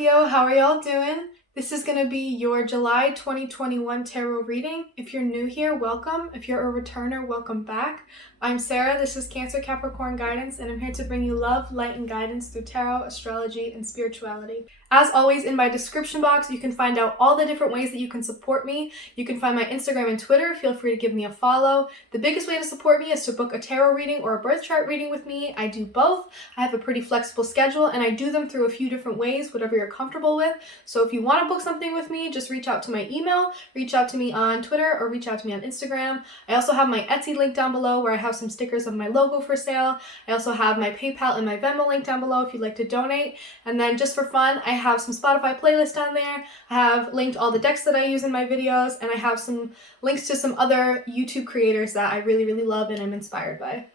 Scorpio, how are y'all doing? This is going to be your July 2021 tarot reading. If you're new here, welcome. If you're a returner, welcome back. I'm Sarah, this is Cancer Capricorn Guidance, and I'm here to bring you love, light, and guidance through tarot, astrology, and spirituality. As always, in my description box, you can find out all the different ways that you can support me. You can find my Instagram and Twitter. Feel free to give me a follow. The biggest way to support me is to book a tarot reading or a birth chart reading with me. I do both. I have a pretty flexible schedule, and I do them through a few different ways, whatever you're comfortable with. So if you want to book something with me, just reach out to my email, reach out to me on Twitter, or reach out to me on Instagram. I also have my Etsy link down below where I have some stickers of my logo for sale. I also have my PayPal and my Venmo link down below if you'd like to donate. And then just for fun, I have some Spotify playlists down there. I have linked all the decks that I use in my videos, and I have some links to some other YouTube creators that I really, really love and I'm inspired by.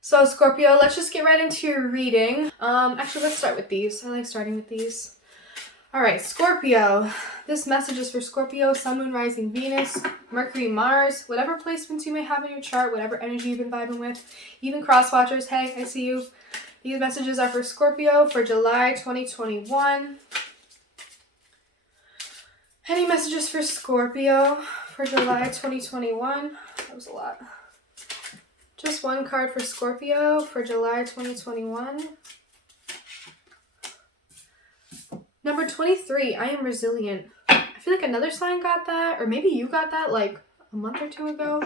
So Scorpio, let's just get right into your reading. Actually, let's start with these. I like starting with these. All right, Scorpio. This message is for Scorpio, Sun, Moon, Rising, Venus, Mercury, Mars, whatever placements you may have in your chart, whatever energy you've been vibing with, even cross-watchers, hey, I see you. These messages are for Scorpio for July 2021. Any messages for Scorpio for July 2021? That was a lot. Just one card for Scorpio for July 2021. Number 23, I am resilient. I feel like another sign got that, or maybe you got that like a month or two ago.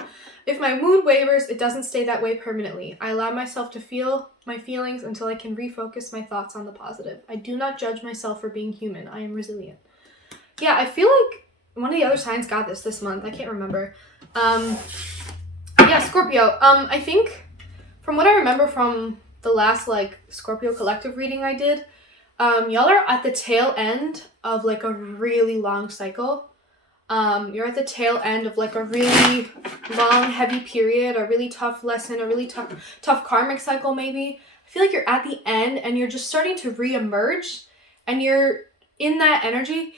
If my mood wavers, it doesn't stay that way permanently. I allow myself to feel my feelings until I can refocus my thoughts on the positive. I do not judge myself for being human. I am resilient. Yeah, I feel like one of the other signs got this month. I can't remember. Yeah, Scorpio. I think from what I remember from the last like Scorpio collective reading I did, y'all are at the tail end of like a really long cycle. You're at the tail end of like a really long, heavy period, a really tough lesson, a really tough karmic cycle maybe. I feel like you're at the end and you're just starting to re-emerge and you're in that energy.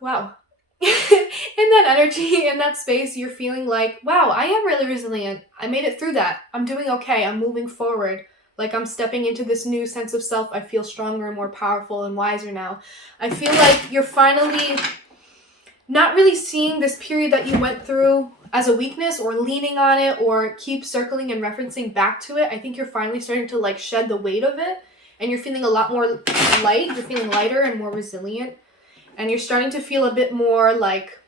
Wow. In that energy, in that space, you're feeling like, wow, I am really resilient. I made it through that. I'm doing okay. I'm moving forward. Like I'm stepping into this new sense of self. I feel stronger and more powerful and wiser now. I feel like you're finally not really seeing this period that you went through as a weakness or leaning on it or keep circling and referencing back to it. I think you're finally starting to like shed the weight of it and you're feeling a lot more light. You're feeling lighter and more resilient. And you're starting to feel a bit more like,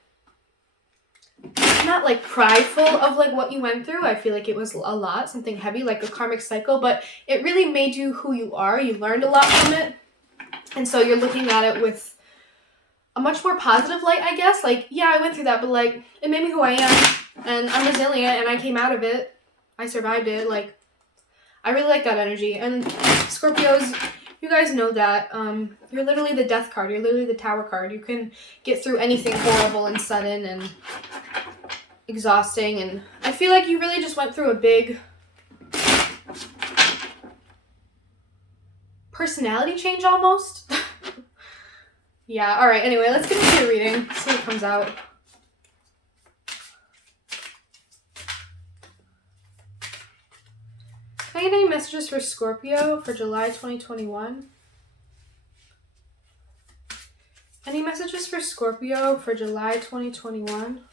not like prideful of like what you went through. I feel like it was a lot, something heavy, like a karmic cycle, but it really made you who you are. You learned a lot from it. And so you're looking at it with a much more positive light, I guess. Like, yeah, I went through that, but like, it made me who I am. And I'm resilient and I came out of it. I survived it. Like, I really like that energy. And Scorpios, you guys know that. You're literally the death card. You're literally the tower card. You can get through anything horrible and sudden and exhausting. And I feel like you really just went through a big personality change almost. Yeah, all right. Anyway, let's get into your reading. See what comes out. Can I get any messages for Scorpio for July 2021? Any messages for Scorpio for July 2021?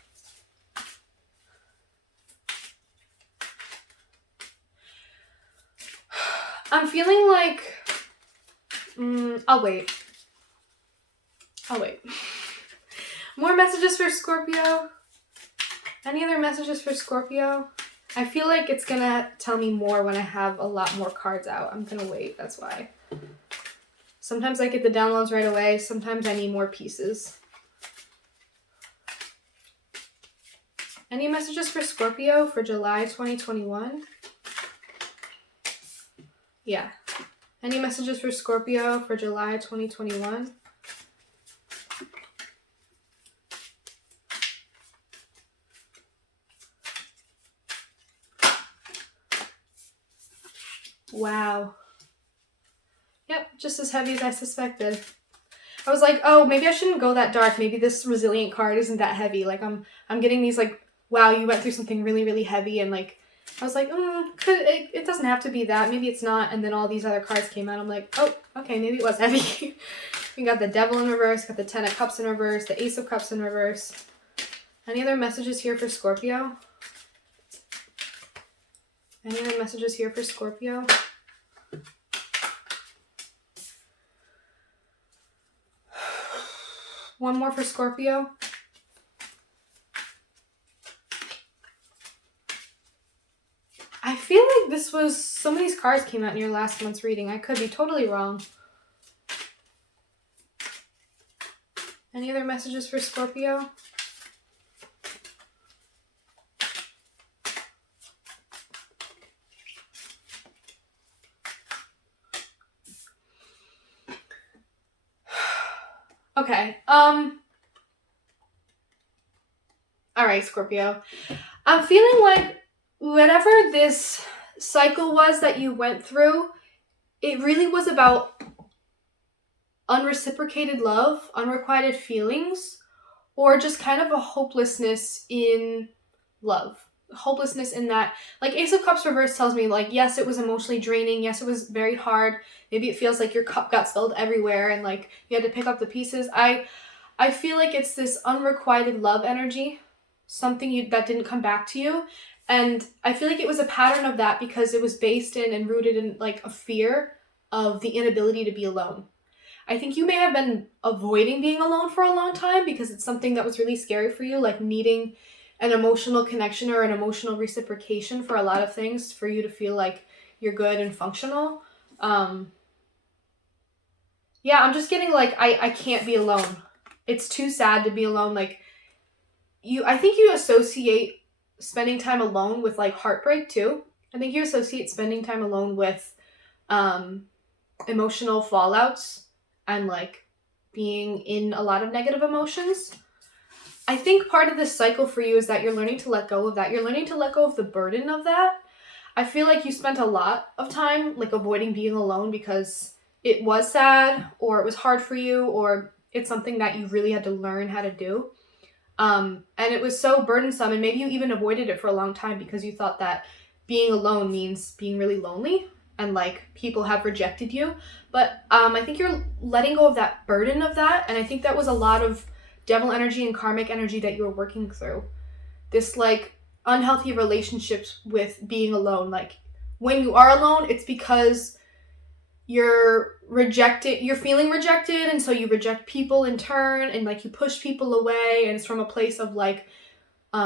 I'm feeling like... I'll wait. More messages for Scorpio? Any other messages for Scorpio? I feel like it's gonna tell me more when I have a lot more cards out. I'm gonna wait, that's why. Sometimes I get the downloads right away. Sometimes I need more pieces. Any messages for Scorpio for July 2021? Yeah. Any messages for Scorpio for July 2021? Wow. Yep, just as heavy as I suspected. I was like, oh, maybe I shouldn't go that dark. Maybe this resilient card isn't that heavy. Like I'm getting these like, wow, you went through something really, really heavy and like I was like, it doesn't have to be that. Maybe it's not. And then all these other cards came out. I'm like, oh, okay, maybe it was heavy. We got the Devil in reverse, got the Ten of Cups in reverse, the Ace of Cups in reverse. Any other messages here for Scorpio? Any other messages here for Scorpio? One more for Scorpio. I feel like some of these cards came out in your last month's reading. I could be totally wrong. Any other messages for Scorpio? Okay. All right, Scorpio. I'm feeling like whatever this cycle was that you went through, it really was about unreciprocated love, unrequited feelings, or just kind of a hopelessness in love. Hopelessness in that, like Ace of Cups reverse tells me, like, yes, it was emotionally draining. Yes, it was very hard. Maybe it feels like your cup got spilled everywhere and like you had to pick up the pieces. I feel like it's this unrequited love energy, something that didn't come back to you. And I feel like it was a pattern of that because it was based in and rooted in like a fear of the inability to be alone. I think you may have been avoiding being alone for a long time because it's something that was really scary for you, like needing an emotional connection or an emotional reciprocation for a lot of things for you to feel like you're good and functional. Yeah, I'm just getting like, I can't be alone. It's too sad to be alone. Like I think you associate spending time alone with like heartbreak too. I think you associate spending time alone with emotional fallouts and like being in a lot of negative emotions. I think part of this cycle for you is that you're learning to let go of that. You're learning to let go of the burden of that. I feel like you spent a lot of time like avoiding being alone because it was sad or it was hard for you or it's something that you really had to learn how to do. And it was so burdensome and maybe you even avoided it for a long time because you thought that being alone means being really lonely and like people have rejected you. But I think you're letting go of that burden of that. And I think that was a lot of devil energy and karmic energy that you were working through. This like unhealthy relationships with being alone. Like when you are alone, it's because you're feeling rejected, and so you reject people in turn, and like you push people away, and it's from a place of like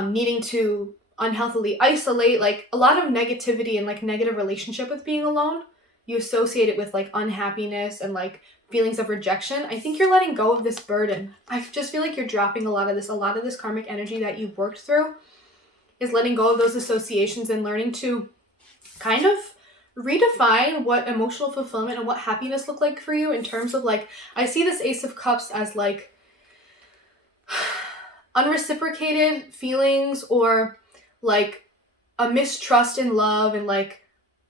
needing to unhealthily isolate, like a lot of negativity and like negative relationship with being alone. You associate it with like unhappiness and like feelings of rejection. I think you're letting go of this burden. I just feel like you're dropping a lot of this karmic energy that you've worked through is letting go of those associations and learning to kind of redefine what emotional fulfillment and what happiness look like for you in terms of like, I see this Ace of Cups as like unreciprocated feelings or like a mistrust in love and like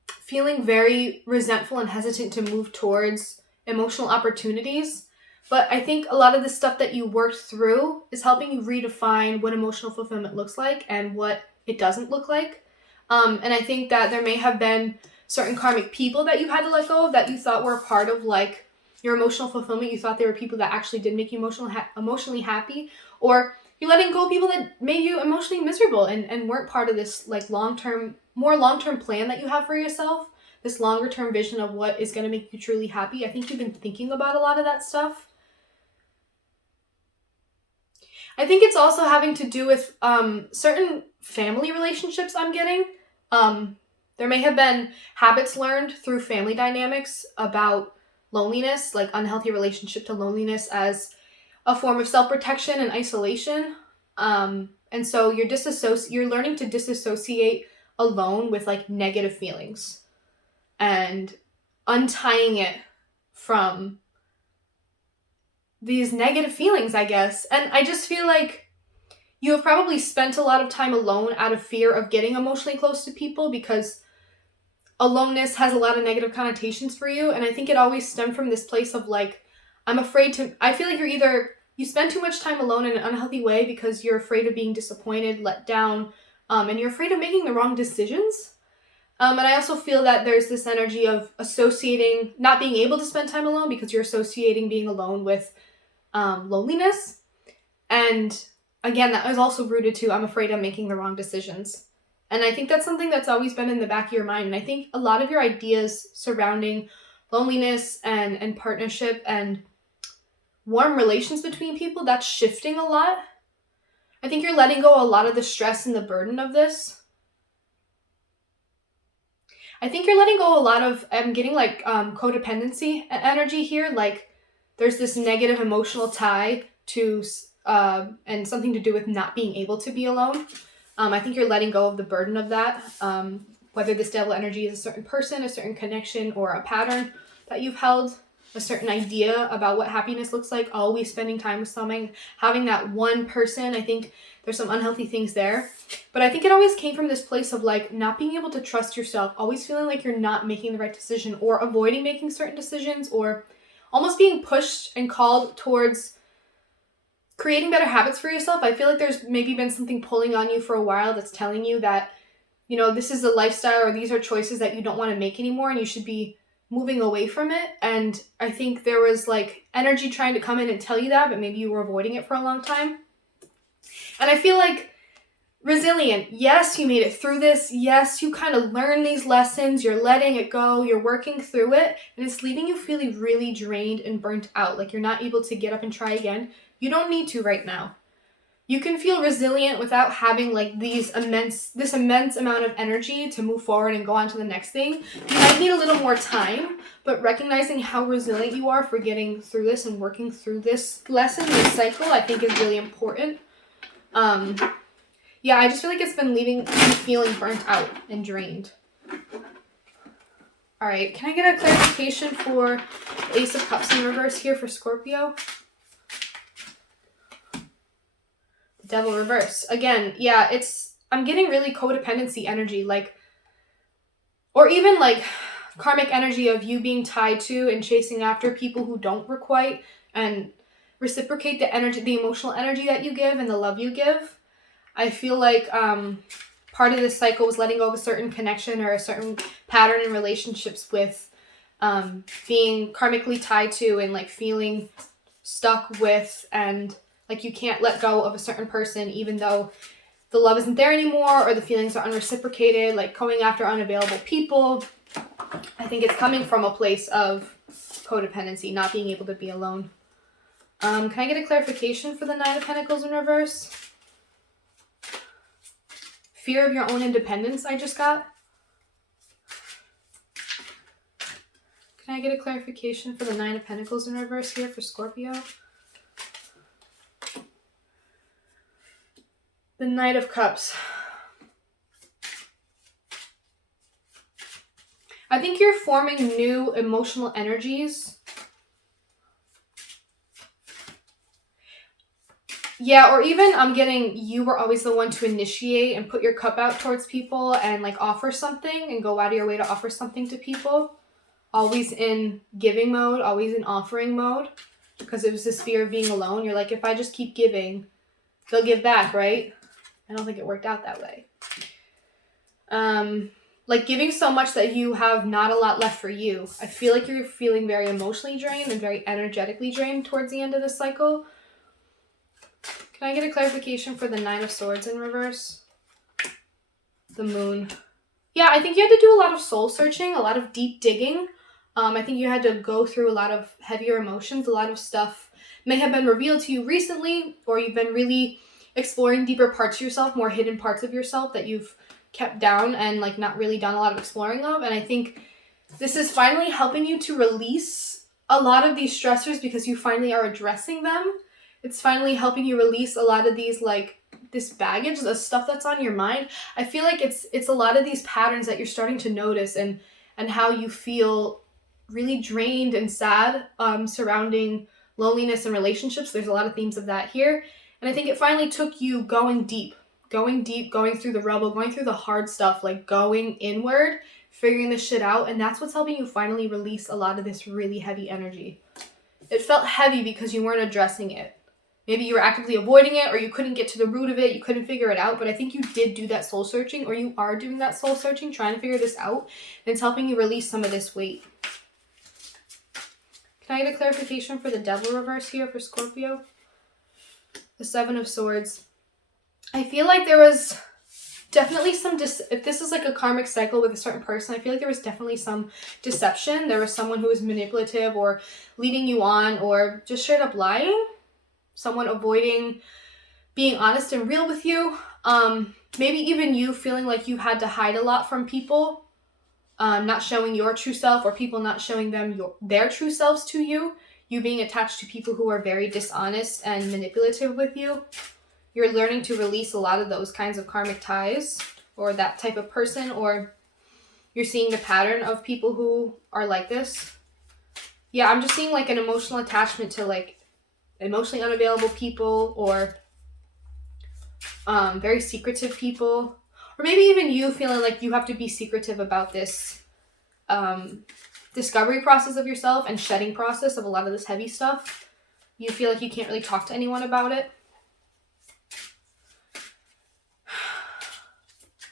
feeling very resentful and hesitant to move towards emotional opportunities. But I think a lot of the stuff that you worked through is helping you redefine what emotional fulfillment looks like and what it doesn't look like. And I think that there may have been certain karmic people that you had to let go of that you thought were a part of like your emotional fulfillment. You thought they were people that actually did make you emotionally happy, or you're letting go of people that made you emotionally miserable and weren't part of this like more long-term plan that you have for yourself, this longer term vision of what is going to make you truly happy. I think you've been thinking about a lot of that stuff. I think it's also having to do with certain family relationships I'm getting. There may have been habits learned through family dynamics about loneliness, like unhealthy relationship to loneliness as a form of self-protection and isolation. And so you're learning to disassociate alone with like negative feelings and untying it from these negative feelings, I guess. And I just feel like you have probably spent a lot of time alone out of fear of getting emotionally close to people because aloneness has a lot of negative connotations for you. And I think it always stemmed from this place of like, I feel like you spend too much time alone in an unhealthy way because you're afraid of being disappointed, let down, and you're afraid of making the wrong decisions. And I also feel that there's this energy of associating not being able to spend time alone because you're associating being alone with loneliness. And again, that is also rooted to I'm afraid I'm making the wrong decisions. And I think that's something that's always been in the back of your mind. And I think a lot of your ideas surrounding loneliness and partnership and warm relations between people, that's shifting a lot. I think you're letting go a lot of the stress and the burden of this. I think you're letting go a lot of, I'm getting like codependency energy here. Like there's this negative emotional tie to, and something to do with not being able to be alone. I think you're letting go of the burden of that. Whether this devil energy is a certain person, a certain connection, or a pattern that you've held, a certain idea about what happiness looks like, always spending time with something, having that one person. I think there's some unhealthy things there. But I think it always came from this place of like not being able to trust yourself, always feeling like you're not making the right decision or avoiding making certain decisions or almost being pushed and called towards creating better habits for yourself. I feel like there's maybe been something pulling on you for a while that's telling you that, you know, this is a lifestyle or these are choices that you don't want to make anymore and you should be moving away from it. And I think there was like energy trying to come in and tell you that, but maybe you were avoiding it for a long time. And I feel like resilient. Yes, you made it through this. Yes, you kind of learned these lessons. You're letting it go. You're working through it. And it's leaving you feeling really drained and burnt out. Like you're not able to get up and try again. You don't need to right now. You can feel resilient without having like this immense amount of energy to move forward and go on to the next thing. You might need a little more time, but recognizing how resilient you are for getting through this and working through this lesson, this cycle, I think is really important. Yeah, I just feel like it's been leaving me feeling burnt out and drained. All right, can I get a clarification for Ace of Cups in reverse here for Scorpio? Devil reverse. Again, yeah, I'm getting really codependency energy, like, or even like karmic energy of you being tied to and chasing after people who don't requite and reciprocate the energy, the emotional energy that you give and the love you give. I feel like part of this cycle was letting go of a certain connection or a certain pattern in relationships with being karmically tied to and like feeling stuck with, and like you can't let go of a certain person even though the love isn't there anymore or the feelings are unreciprocated, like going after unavailable people. I think it's coming from a place of codependency, not being able to be alone. Can I get a clarification for the Nine of Pentacles in reverse? Fear of your own independence, I just got. Can I get a clarification for the Nine of Pentacles in reverse here for Scorpio? The Knight of Cups. I think you're forming new emotional energies. Yeah, or even I'm getting you were always the one to initiate and put your cup out towards people and like offer something and go out of your way to offer something to people. Always in giving mode, always in offering mode. Because it was this fear of being alone. You're like, if I just keep giving, they'll give back, right? I don't think it worked out that way. Like giving so much that you have not a lot left for you. I feel like you're feeling very emotionally drained and very energetically drained towards the end of this cycle. Can I get a clarification for the Nine of Swords in reverse? The Moon. Yeah, I think you had to do a lot of soul searching, a lot of deep digging. I think you had to go through a lot of heavier emotions. A lot of stuff may have been revealed to you recently, or you've been really exploring deeper parts of yourself, more hidden parts of yourself that you've kept down and like not really done a lot of exploring of. And I think this is finally helping you to release a lot of these stressors because you finally are addressing them. It's finally helping you release a lot of these like this baggage, the stuff that's on your mind. I feel like it's a lot of these patterns that you're starting to notice and how you feel really drained and sad surrounding loneliness and relationships. There's a lot of themes of that here. And I think it finally took you going deep, going through the rubble, going through the hard stuff, like going inward, figuring this shit out. And that's what's helping you finally release a lot of this really heavy energy. It felt heavy because you weren't addressing it. Maybe you were actively avoiding it, or you couldn't get to the root of it, you couldn't figure it out, but I think you did do that soul searching, or you are doing that soul searching, trying to figure this out, and it's helping you release some of this weight. Can I get a clarification for the Devil reverse here for Scorpio? The Seven of Swords. I feel like there was definitely some, if this is like a karmic cycle with a certain person, I feel like there was definitely some deception. There was someone who was manipulative or leading you on or just straight up lying. Someone avoiding being honest and real with you. Maybe even you feeling like you had to hide a lot from people. Not showing your true self, or people not showing them their true selves to you. You being attached to people who are very dishonest and manipulative with you. You're learning to release a lot of those kinds of karmic ties, or that type of person, or you're seeing the pattern of people who are like this. Yeah, I'm just seeing like an emotional attachment to like emotionally unavailable people, or very secretive people, or maybe even you feeling like you have to be secretive about this discovery process of yourself and shedding process of a lot of this heavy stuff. You feel like you can't really talk to anyone about it.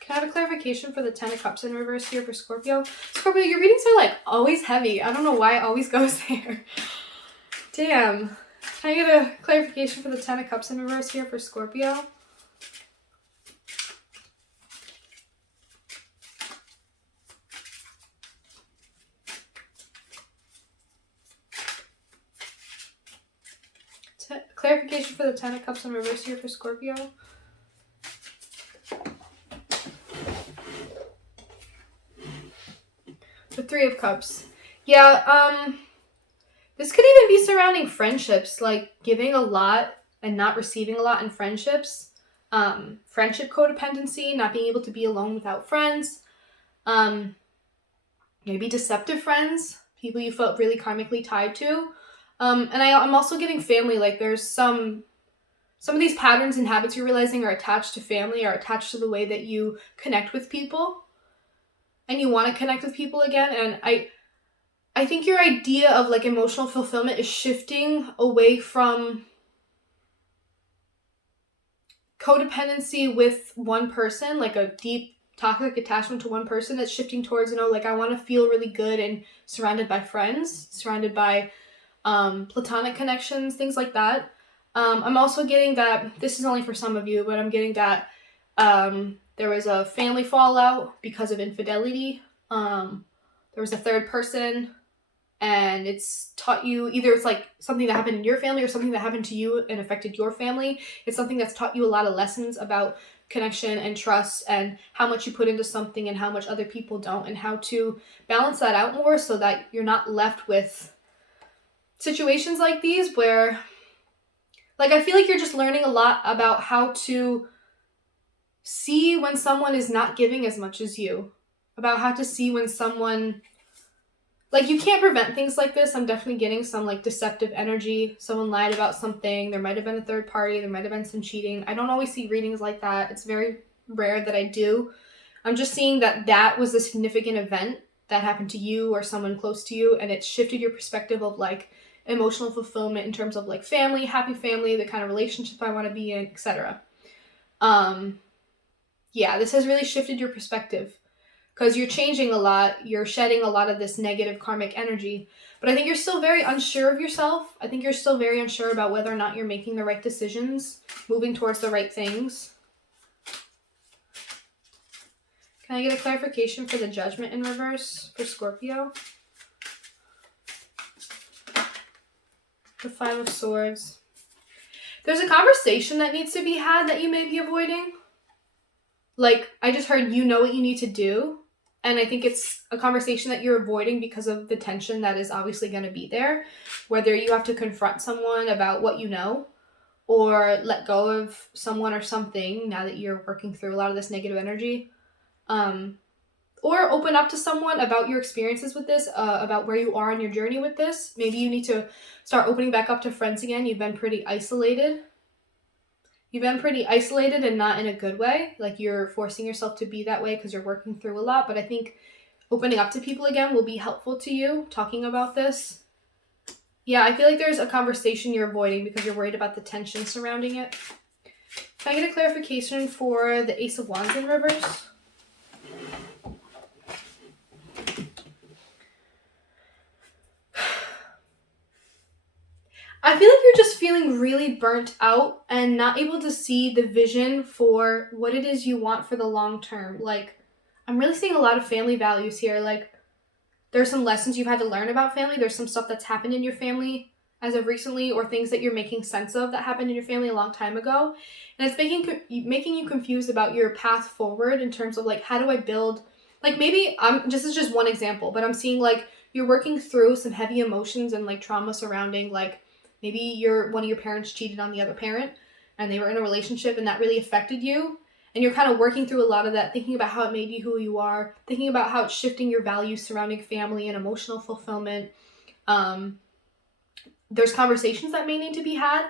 Can I have a clarification for the Ten of Cups in reverse here for Scorpio? Scorpio, your readings are like always heavy. I don't know why it always goes there. Damn. Can I get a clarification for the Ten of Cups in reverse here for Scorpio? Clarification for the Ten of Cups in reverse here for Scorpio. The Three of Cups. Yeah, this could even be surrounding friendships, like giving a lot and not receiving a lot in friendships. Friendship codependency, not being able to be alone without friends. Maybe deceptive friends, people you felt really karmically tied to. And I'm also getting family, like there's some of these patterns and habits you're realizing are attached to family, are attached to the way that you connect with people. And you want to connect with people again. And I think your idea of like emotional fulfillment is shifting away from codependency with one person, like a deep toxic attachment to one person. It's shifting towards, like I want to feel really good and surrounded by friends, surrounded by platonic connections, things like that. I'm also getting that, this is only for some of you, but I'm getting that there was a family fallout because of infidelity. There was a third person, and it's taught you, either it's like something that happened in your family or something that happened to you and affected your family. It's something that's taught you a lot of lessons about connection and trust and how much you put into something and how much other people don't, and how to balance that out more so that you're not left with situations like these where, like, I feel like you're just learning a lot about how to see when someone is not giving as much as you, about how to see when someone, like, you can't prevent things like this. I'm definitely getting some like deceptive energy. Someone lied about something. There might have been a third party. There might have been some cheating. I don't always see readings like that. It's very rare that I do. I'm just seeing that was a significant event that happened to you or someone close to you, and it shifted your perspective of like emotional fulfillment in terms of like family, happy family, the kind of relationship I want to be in, etc. Yeah, this has really shifted your perspective because you're changing a lot. You're shedding a lot of this negative karmic energy, but I think you're still very unsure of yourself. I think you're still very unsure about whether or not you're making the right decisions, moving towards the right things. Can I get a clarification for the Judgment in reverse for Scorpio? The Five of Swords. There's a conversation that needs to be had that you may be avoiding. Like, I just heard you know what you need to do. And I think it's a conversation that you're avoiding because of the tension that is obviously going to be there. Whether you have to confront someone about what you know, or let go of someone or something now that you're working through a lot of this negative energy. Or open up to someone about your experiences with this, about where you are on your journey with this. Maybe you need to start opening back up to friends again. You've been pretty isolated. And not in a good way. Like, you're forcing yourself to be that way because you're working through a lot. But I think opening up to people again will be helpful to you, talking about this. Yeah, I feel like there's a conversation you're avoiding because you're worried about the tension surrounding it. Can I get a clarification for the Ace of Wands in reverse? I feel like you're just feeling really burnt out and not able to see the vision for what it is you want for the long term. Like, I'm really seeing a lot of family values here. Like, there's some lessons you've had to learn about family. There's some stuff that's happened in your family as of recently, or things that you're making sense of that happened in your family a long time ago. And it's making you confused about your path forward in terms of, like, how do I build, like, maybe this is just one example, but I'm seeing, like, you're working through some heavy emotions and, like, trauma surrounding, like, maybe one of your parents cheated on the other parent and they were in a relationship and that really affected you. And you're kind of working through a lot of that, thinking about how it made you who you are, thinking about how it's shifting your values surrounding family and emotional fulfillment. There's conversations that may need to be had.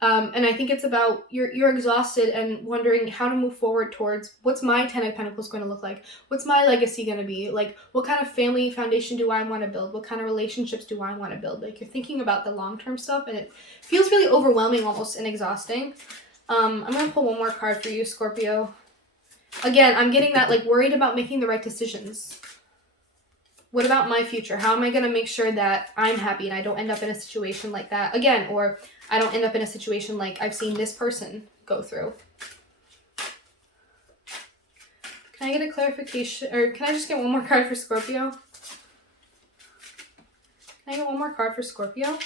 And I think it's about you're exhausted and wondering how to move forward towards what's my 10 of Pentacles going to look like? What's my legacy going to be? Like, what kind of family foundation do I want to build? What kind of relationships do I want to build? Like, you're thinking about the long-term stuff and it feels really overwhelming almost and exhausting. I'm going to pull one more card for you, Scorpio. Again, I'm getting that, like, worried about making the right decisions. What about my future? How am I going to make sure that I'm happy and I don't end up in a situation like that again? Or I don't end up in a situation like I've seen this person go through. Can I get a clarification? Or can I just get one more card for Scorpio? Can I get one more card for Scorpio?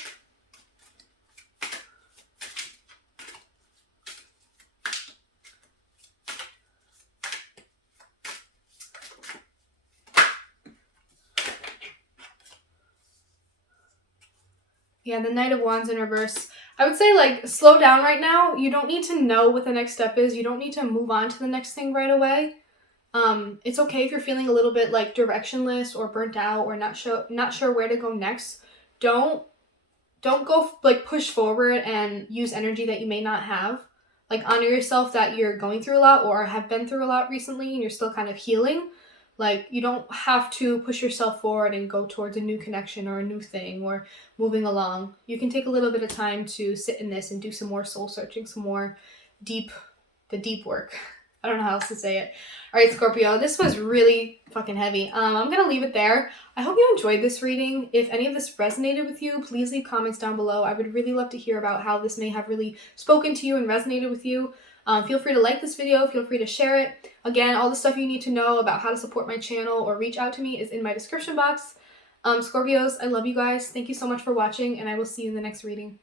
Yeah, the Knight of Wands in reverse. I would say, like, slow down right now. You don't need to know what the next step is. You don't need to move on to the next thing right away. It's okay if you're feeling a little bit, like, directionless or burnt out or not sure where to go next. Don't go, like, push forward and use energy that you may not have. Like, honor yourself that you're going through a lot or have been through a lot recently and you're still kind of healing. Like, you don't have to push yourself forward and go towards a new connection or a new thing or moving along. You can take a little bit of time to sit in this and do some more soul searching, some more deep work. I don't know how else to say it. All right, Scorpio, this was really fucking heavy. I'm going to leave it there. I hope you enjoyed this reading. If any of this resonated with you, please leave comments down below. I would really love to hear about how this may have really spoken to you and resonated with you. Feel free to like this video. Feel free to share it. Again, all the stuff you need to know about how to support my channel or reach out to me is in my description box. Scorpios, I love you guys. Thank you so much for watching, and I will see you in the next reading.